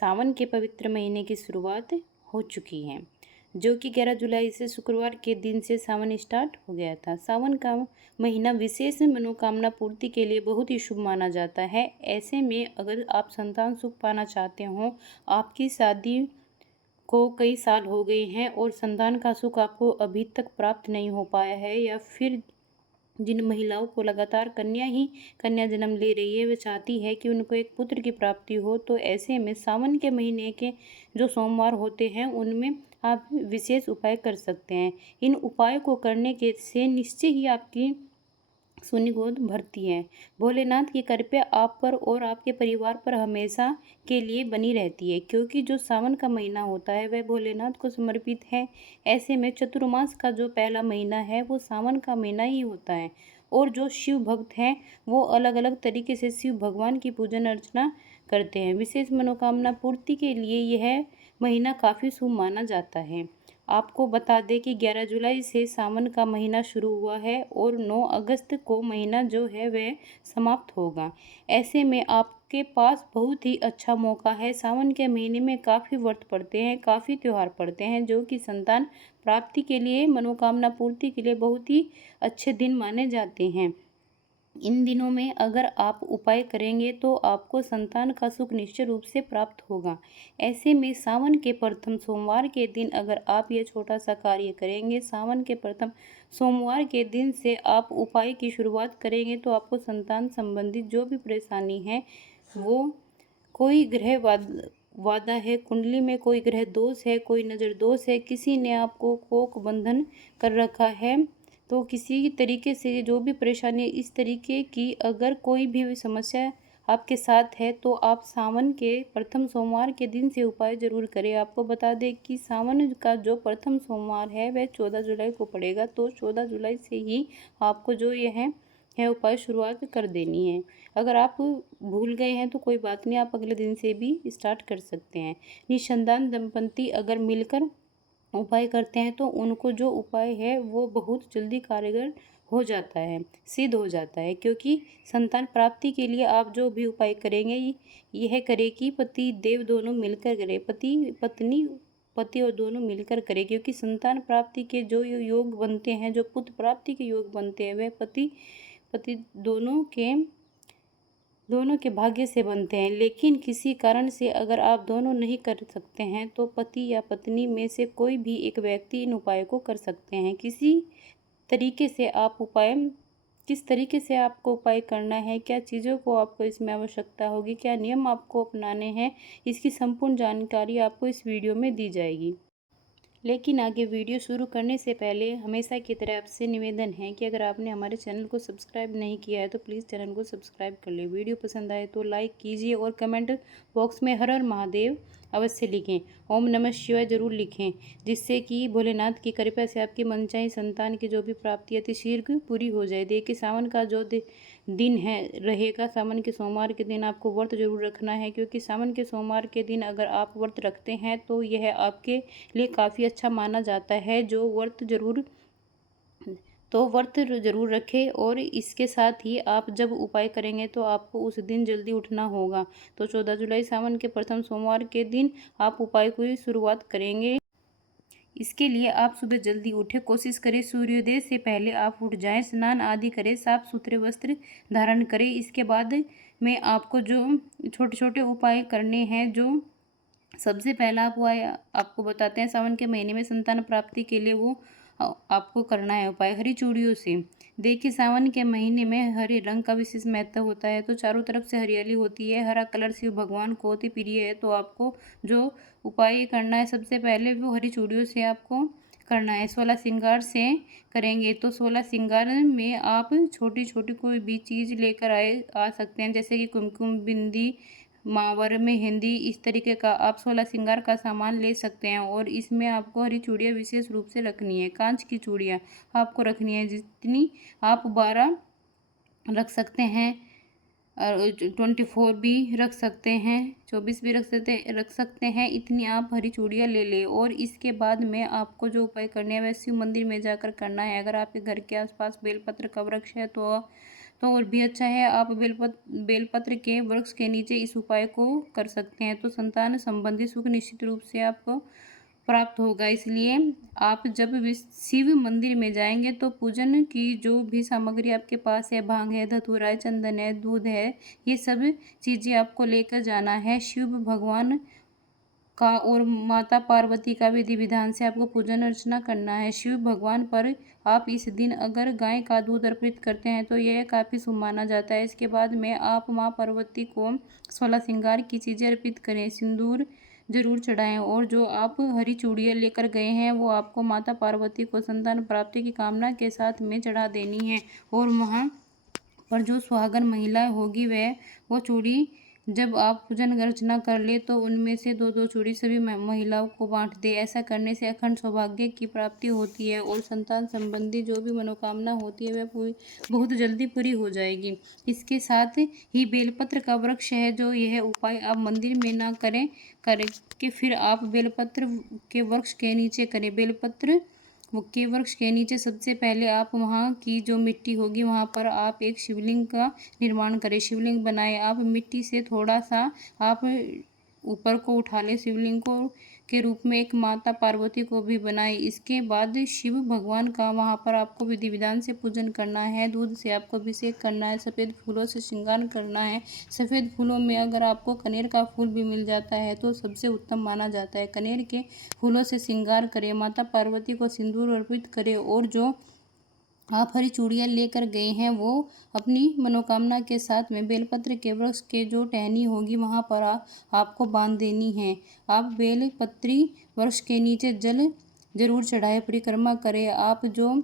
सावन के पवित्र महीने की शुरुआत हो चुकी है, जो कि 11 जुलाई से शुक्रवार के दिन से सावन स्टार्ट हो गया था। सावन का महीना विशेष मनोकामना पूर्ति के लिए बहुत ही शुभ माना जाता है। ऐसे में अगर आप संतान सुख पाना चाहते हो, आपकी शादी को कई साल हो गए हैं और संतान का सुख आपको अभी तक प्राप्त नहीं हो पाया है, या फिर जिन महिलाओं को लगातार कन्या जन्म ले रही है, वे चाहती है कि उनको एक पुत्र की प्राप्ति हो, तो ऐसे में सावन के महीने के जो सोमवार होते हैं उनमें आप विशेष उपाय कर सकते हैं। इन उपायों को करने के से निश्चय ही आपकी सुनी गोद भरती है। भोलेनाथ की कृपा आप पर और आपके परिवार पर हमेशा के लिए बनी रहती है, क्योंकि जो सावन का महीना होता है वह भोलेनाथ को समर्पित है। ऐसे में चतुर्मास का जो पहला महीना है वो सावन का महीना ही होता है, और जो शिव भक्त हैं वो अलग अलग तरीके से शिव भगवान की पूजन अर्चना करते हैं। विशेष मनोकामना पूर्ति के लिए यह महीना काफ़ी शुभ माना जाता है। आपको बता दें कि 11 जुलाई से सावन का महीना शुरू हुआ है और 9 अगस्त को महीना जो है वह समाप्त होगा। ऐसे में आपके पास बहुत ही अच्छा मौका है। सावन के महीने में काफ़ी व्रत पड़ते हैं, काफ़ी त्यौहार पड़ते हैं, जो कि संतान प्राप्ति के लिए, मनोकामना पूर्ति के लिए बहुत ही अच्छे दिन माने जाते हैं। इन दिनों में अगर आप उपाय करेंगे तो आपको संतान का सुख निश्चित रूप से प्राप्त होगा। ऐसे में सावन के प्रथम सोमवार के दिन अगर आप ये छोटा सा कार्य करेंगे, सावन के प्रथम सोमवार के दिन से आप उपाय की शुरुआत करेंगे, तो आपको संतान संबंधित जो भी परेशानी है, वो कोई ग्रह वादा है, कुंडली में कोई ग्रह दोष है, कोई नज़र दोष है, किसी ने आपको कोक बंधन कर रखा है, तो किसी तरीके से जो भी परेशानी, इस तरीके की अगर कोई भी समस्या आपके साथ है, तो आप सावन के प्रथम सोमवार के दिन से उपाय जरूर करें। आपको बता दें कि सावन का जो प्रथम सोमवार है वह 14 जुलाई को पड़ेगा, तो 14 जुलाई से ही आपको जो यह है उपाय शुरुआत कर देनी है। अगर आप भूल गए हैं तो कोई बात नहीं, आप अगले दिन से भी स्टार्ट कर सकते हैं। निसंतान दंपति अगर मिलकर उपाय करते हैं तो उनको जो उपाय है वो बहुत जल्दी कारगर हो जाता है, सिद्ध हो जाता है, क्योंकि संतान प्राप्ति के लिए आप जो भी उपाय करेंगे यह करें कि पति देव दोनों मिलकर करें, पति और दोनों मिलकर करें, क्योंकि संतान प्राप्ति के जो योग बनते हैं, जो पुत्र प्राप्ति के योग बनते हैं, वह पति दोनों के भाग्य से बनते हैं। लेकिन किसी कारण से अगर आप दोनों नहीं कर सकते हैं तो पति या पत्नी में से कोई भी एक व्यक्ति इन उपायों को कर सकते हैं। किस तरीके से आपको उपाय करना है, क्या चीज़ों को आपको इसमें आवश्यकता होगी, क्या नियम आपको अपनाने हैं, इसकी संपूर्ण जानकारी आपको इस वीडियो में दी जाएगी। लेकिन आगे वीडियो शुरू करने से पहले हमेशा की तरह आपसे निवेदन है कि अगर आपने हमारे चैनल को सब्सक्राइब नहीं किया है तो प्लीज़ चैनल को सब्सक्राइब कर ले। वीडियो पसंद आए तो लाइक कीजिए और कमेंट बॉक्स में हर हर महादेव अवश्य लिखें, ओम नमः शिवाय जरूर लिखें, जिससे कि भोलेनाथ की कृपा से आपकी मनचाही संतान की जो भी प्राप्ति अतिशीघ्र पूरी हो जाए। देखिए, सावन का जो दिन है रहेगा, सावन के सोमवार के दिन आपको व्रत जरूर रखना है, क्योंकि सावन के सोमवार के दिन अगर आप व्रत रखते हैं तो यह आपके लिए काफ़ी अच्छा माना जाता है। व्रत जरूर रखें, और इसके साथ ही आप जब उपाय करेंगे तो आपको उस दिन जल्दी उठना होगा। तो 14 जुलाई सावन के प्रथम सोमवार के दिन आप उपाय की शुरुआत करेंगे। इसके लिए आप सुबह जल्दी उठे, कोशिश करें सूर्योदय से पहले आप उठ जाएं, स्नान आदि करें, साफ सुथरे वस्त्र धारण करें। इसके बाद में आपको जो छोटे छोटे उपाय करने हैं, जो सबसे पहला उपाय आपको बताते हैं सावन के महीने में संतान प्राप्ति के लिए, वो आपको करना है उपाय हरी चूड़ियों से। देखिए, सावन के महीने में हरे रंग का विशेष महत्व होता है, तो चारों तरफ से हरियाली होती है। हरा कलर शिव भगवान को अति प्रिय है, तो आपको जो उपाय करना है सबसे पहले वो हरी चूड़ियों से आपको करना है। 16 श्रृंगार से करेंगे, तो 16 श्रृंगार में आप छोटी छोटी कोई भी चीज़ लेकर आ सकते हैं, जैसे कि कुमकुम, बिंदी, मावर, मेहंदी, इस तरीके का आप 16 श्रृंगार का सामान ले सकते हैं। और इसमें आपको हरी चूड़ियाँ विशेष रूप से रखनी है, कांच की चूड़ियाँ आपको रखनी है, जितनी आप 12 रख सकते हैं, और 24 भी रख सकते हैं, 24 भी रख सकते हैं, इतनी आप हरी चूड़ियाँ ले लें। और इसके बाद में आपको जो उपाय करने हैं वह शिव मंदिर में जाकर करना है। अगर आपके घर के आसपास बेलपत्र का वृक्ष है तो और भी अच्छा है। आप बेलपत्र के वृक्ष के नीचे इस उपाय को कर सकते हैं, तो संतान संबंधी सुख निश्चित रूप से आपको प्राप्त होगा। इसलिए आप जब भी शिव मंदिर में जाएंगे तो पूजन की जो भी सामग्री आपके पास है, भांग है, धतूरा है, चंदन है, दूध है, ये सब चीज़ें आपको लेकर जाना है। शिव भगवान का और माता पार्वती का विधि विधान से आपको पूजन अर्चना करना है। शिव भगवान पर आप इस दिन अगर गाय का दूध अर्पित करते हैं तो यह काफ़ी शुभ माना जाता है। इसके बाद में आप माँ पार्वती को 16 श्रृंगार की चीज़ें अर्पित करें, सिंदूर जरूर चढ़ाएं, और जो आप हरी चूड़ियाँ लेकर गए हैं वो आपको माता पार्वती को संतान प्राप्ति की कामना के साथ में चढ़ा देनी है। और वहाँ पर जो सुहागन महिला होगी वह वो चूड़ी जब आप पूजन अर्चना कर ले तो उनमें से दो दो चूड़ी सभी महिलाओं को बांट दे। ऐसा करने से अखंड सौभाग्य की प्राप्ति होती है और संतान संबंधी जो भी मनोकामना होती है वह पूरी बहुत जल्दी पूरी हो जाएगी। इसके साथ ही बेलपत्र का वृक्ष है जो यह उपाय आप मंदिर में ना करें कि फिर आप बेलपत्र के वृक्ष के नीचे करें। बेलपत्र के वृक्ष के नीचे सबसे पहले आप वहाँ की जो मिट्टी होगी वहाँ पर आप एक शिवलिंग का निर्माण करें, शिवलिंग बनाए। आप मिट्टी से थोड़ा सा आप ऊपर को उठा ले, शिवलिंग को के रूप में एक माता पार्वती को भी बनाए। इसके बाद शिव भगवान का वहाँ पर आपको विधि विधान से पूजन करना है, दूध से आपको अभिषेक करना है, सफ़ेद फूलों से श्रृंगार करना है। सफ़ेद फूलों में अगर आपको कनेर का फूल भी मिल जाता है तो सबसे उत्तम माना जाता है। कनेर के फूलों से श्रृंगार करें, माता पार्वती को सिंदूर अर्पित करें और जो आप हरी चूड़ियाँ लेकर गए हैं वो अपनी मनोकामना के साथ में बेलपत्र के वृक्ष के जो टहनी होगी वहाँ पर आपको बांध देनी है। आप बेलपत्री वृक्ष के नीचे जल जरूर चढ़ाए, परिक्रमा करें। आप जो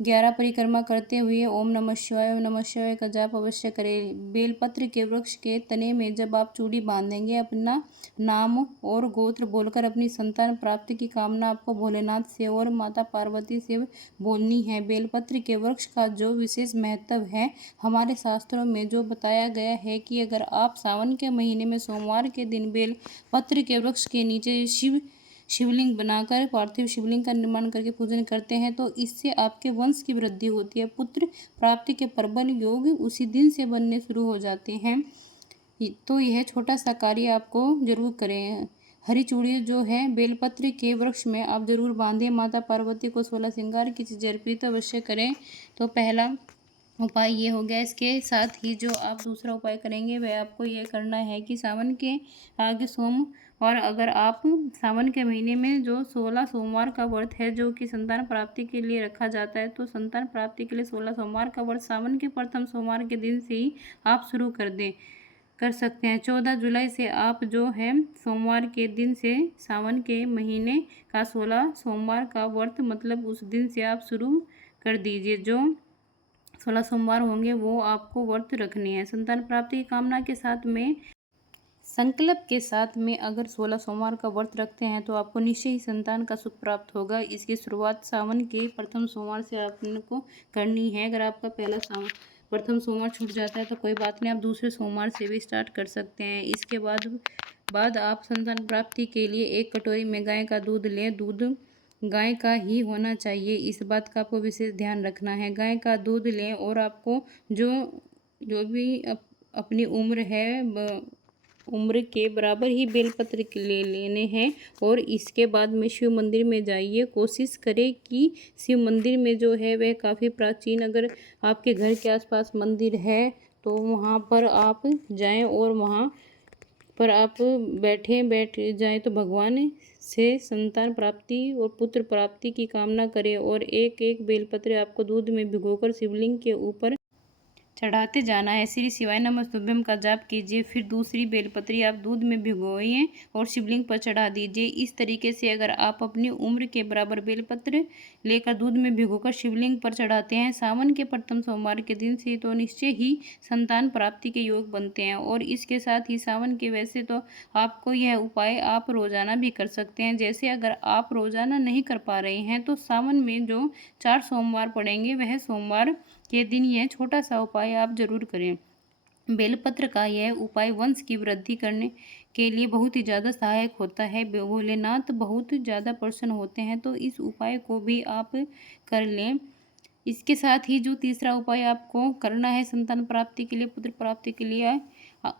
11 परिक्रमा करते हुए ओम नमः शिवाय का जाप अवश्य करें। बेलपत्र के वृक्ष के तने में जब आप चूड़ी बांधेंगे अपना नाम और गोत्र बोलकर अपनी संतान प्राप्ति की कामना आपको भोलेनाथ से और माता पार्वती से बोलनी है। बेलपत्र के वृक्ष का जो विशेष महत्व है, हमारे शास्त्रों में जो बताया गया है कि अगर आप सावन के महीने में सोमवार के दिन बेलपत्र के वृक्ष के नीचे शिवलिंग बनाकर पार्थिव शिवलिंग का निर्माण करके पूजन करते हैं तो इससे आपके वंश की वृद्धि होती है। पुत्र प्राप्ति के प्रबल योग उसी दिन से बनने शुरू हो जाते हैं। तो यह छोटा सा कार्य आपको जरूर करें। हरी चूड़ी जो है बेलपत्र के वृक्ष में आप जरूर बांधें। माता पार्वती को 16 श्रृंगार की चीज़ें अर्पित अवश्य करें। तो पहला उपाय ये हो गया। इसके साथ ही जो आप दूसरा उपाय करेंगे वह आपको ये करना है कि सावन के आगे और अगर आप सावन के महीने में जो 16 सोमवार का व्रत है जो कि संतान प्राप्ति के लिए रखा जाता है, तो संतान प्राप्ति के लिए 16 सोमवार का व्रत सावन के प्रथम सोमवार के दिन से ही आप शुरू कर सकते हैं। 14 जुलाई से आप जो है सोमवार के दिन से सावन के महीने का 16 सोमवार का व्रत मतलब उस दिन से आप शुरू कर दीजिए। जो 16 सोमवार होंगे वो आपको व्रत रखने हैं। संतान प्राप्ति की कामना के साथ में संकल्प के साथ में अगर 16 सोमवार का व्रत रखते हैं तो आपको निश्चय ही संतान का सुख प्राप्त होगा। इसकी शुरुआत सावन के प्रथम सोमवार से आपको करनी है। अगर आपका पहला प्रथम सोमवार छूट जाता है तो कोई बात नहीं, आप दूसरे सोमवार से भी स्टार्ट कर सकते हैं। इसके बाद आप संतान प्राप्ति के लिए एक कटोरी में गाय का दूध लें। दूध गाय का ही होना चाहिए, इस बात का आपको विशेष ध्यान रखना है। गाय का दूध लें और आपको जो भी अपनी उम्र के बराबर ही बेलपत्र ले लेने हैं और इसके बाद में शिव मंदिर में जाइए। कोशिश करें कि शिव मंदिर में जो है वह काफ़ी प्राचीन, अगर आपके घर के आसपास मंदिर है तो वहाँ पर आप जाएं और वहाँ पर आप बैठ जाएं तो भगवान से संतान प्राप्ति और पुत्र प्राप्ति की कामना करें और एक एक बेलपत्र आपको दूध में भिगोकर शिवलिंग के ऊपर चढ़ाते जाना है। श्री शिवाय नमस्तुभ्यम का जाप कीजिए। फिर दूसरी बेलपत्री आप दूध में भिगोइए और शिवलिंग पर चढ़ा दीजिए। इस तरीके से अगर आप अपनी उम्र के बराबर बेलपत्र लेकर दूध में भिगोकर शिवलिंग पर चढ़ाते हैं सावन के प्रथम सोमवार के दिन से, तो निश्चय ही संतान प्राप्ति के योग बनते हैं। और इसके साथ ही सावन के वैसे तो आपको यह उपाय आप रोज़ाना भी कर सकते हैं। जैसे अगर आप रोज़ाना नहीं कर पा रहे हैं तो सावन में जो 4 सोमवार पड़ेंगे वह सोमवार के दिन यह छोटा सा उपाय आप जरूर करें। बेलपत्र का यह उपाय वंश की वृद्धि करने के लिए बहुत ही ज़्यादा सहायक होता है। भोलेनाथ बहुत ज़्यादा प्रसन्न होते हैं, तो इस उपाय को भी आप कर लें। इसके साथ ही जो तीसरा उपाय आपको करना है संतान प्राप्ति के लिए, पुत्र प्राप्ति के लिए,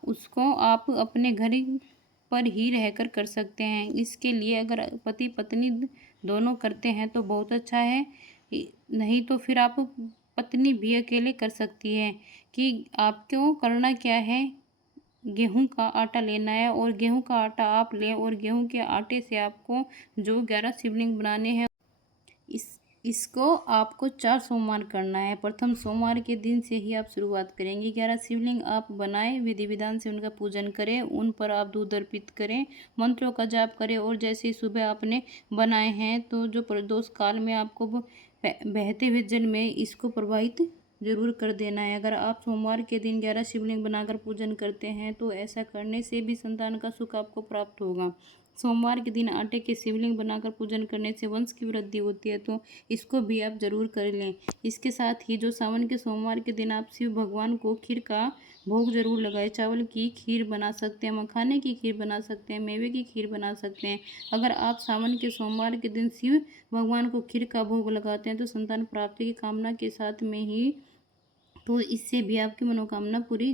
उसको आप अपने घर पर ही रहकर कर सकते हैं। इसके लिए अगर पति पत्नी दोनों करते हैं तो बहुत अच्छा है, नहीं तो फिर आप पत्नी भी अकेले कर सकती है। कि आपको करना क्या है, गेहूं का आटा लेना है और गेहूं का आटा आप लें और गेहूं के आटे से आपको जो 11 शिवलिंग बनाने हैं इसको आपको 4 सोमवार करना है। प्रथम सोमवार के दिन से ही आप शुरुआत करेंगे। 11 शिवलिंग आप बनाएं, विधि विधान से उनका पूजन करें, उन पर आप दूध अर्पित करें, मंत्रों का जाप करें और जैसे ही सुबह आपने बनाए हैं तो जो प्रदोष काल में आपको बहते हुए जल में इसको प्रवाहित जरूर कर देना है। अगर आप सोमवार के दिन 11 शिवलिंग बनाकर पूजन करते हैं तो ऐसा करने से भी संतान का सुख आपको प्राप्त होगा। सोमवार के दिन आटे के शिवलिंग बनाकर पूजन करने से वंश की वृद्धि होती है, तो इसको भी आप जरूर कर लें। इसके साथ ही जो सावन के सोमवार के दिन आप शिव भगवान को खीर का भोग जरूर लगाएं। चावल की खीर बना सकते हैं, मखाने की खीर बना सकते हैं, मेवे की खीर बना सकते हैं। अगर आप सावन के सोमवार के दिन शिव भगवान को खीर का भोग लगाते हैं तो संतान प्राप्ति की कामना के साथ में ही, तो इससे भी आपकी मनोकामना पूरी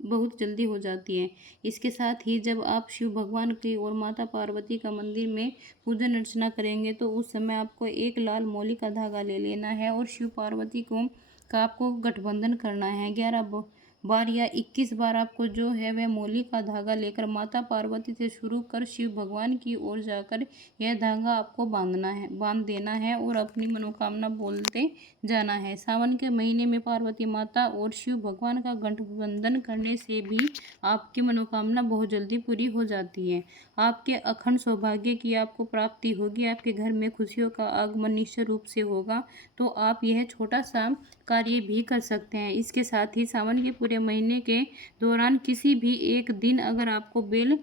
बहुत जल्दी हो जाती है। इसके साथ ही जब आप शिव भगवान की और माता पार्वती का मंदिर में पूजन अर्चना करेंगे तो उस समय आपको एक लाल मौली का धागा ले लेना है और शिव पार्वती को का आपको गठबंधन करना है। 11 बार या 21 बार आपको जो है वह मौली का धागा लेकर माता पार्वती से शुरू कर शिव भगवान की ओर जाकर यह धागा आपको बांध देना है और अपनी मनोकामना बोलते जाना है। सावन के महीने में पार्वती माता और शिव भगवान का गठबंधन करने से भी आपकी मनोकामना बहुत जल्दी पूरी हो जाती है। आपके अखंड सौभाग्य की आपको प्राप्ति होगी, आपके घर में खुशियों का आगमन निश्चित रूप से होगा। तो आप यह छोटा सा कार्य भी कर सकते हैं। इसके साथ ही सावन के पूरे महीने के दौरान किसी भी एक दिन अगर आपको बेल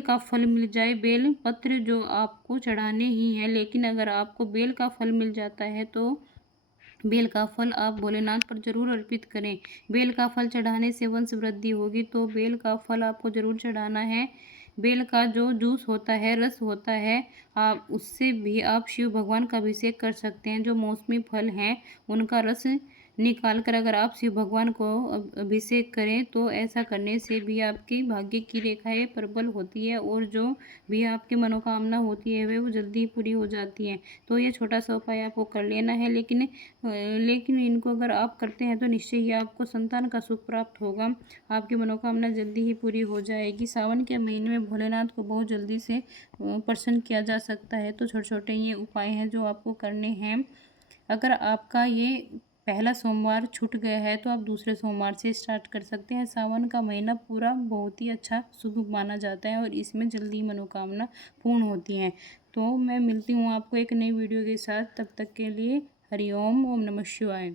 का फल मिल जाए, बेल पत्र जो आपको चढ़ाने ही है, लेकिन अगर आपको बेल का फल मिल जाता है तो बेल का फल आप भोलेनाथ पर जरूर अर्पित करें। बेल का फल चढ़ाने से वंश वृद्धि होगी, तो बेल का फल आपको जरूर चढ़ाना है। बेल का जो जूस होता है, रस होता है, आप उससे भी आप शिव भगवान का अभिषेक कर सकते हैं। जो मौसमी फल हैं उनका रस निकाल कर अगर आप शिव भगवान को अभिषेक करें तो ऐसा करने से भी आपकी भाग्य की रेखाएं प्रबल होती है और जो भी आपकी मनोकामना होती है वो जल्दी पूरी हो जाती है। तो ये छोटा सा उपाय आपको कर लेना है, लेकिन इनको अगर आप करते हैं तो निश्चय ही आपको संतान का सुख प्राप्त होगा, आपकी मनोकामना जल्दी ही पूरी हो जाएगी। सावन के महीने में भोलेनाथ को बहुत जल्दी से प्रसन्न किया जा सकता है। तो छोटे छोटे ये उपाय हैं जो आपको करने हैं। अगर आपका ये पहला सोमवार छूट गया है तो आप दूसरे सोमवार से स्टार्ट कर सकते हैं। सावन का महीना पूरा बहुत ही अच्छा शुभ माना जाता है और इसमें जल्दी मनोकामना पूर्ण होती है। तो मैं मिलती हूँ आपको एक नई वीडियो के साथ, तब तक के लिए हरि ओम, ओम नमः शिवाय।